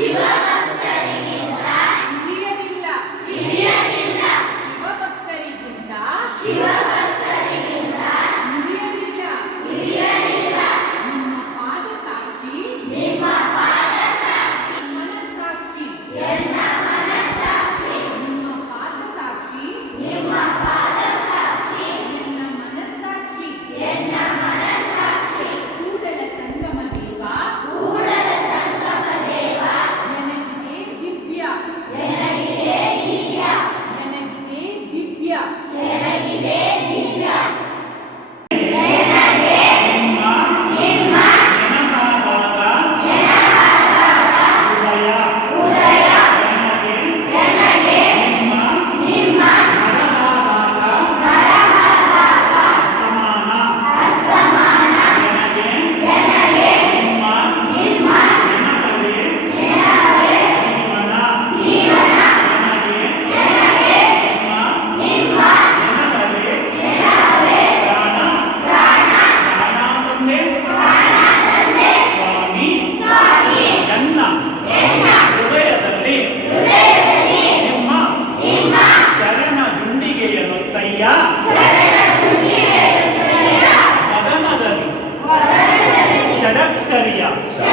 Tila. Yeah.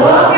Yeah. Wow.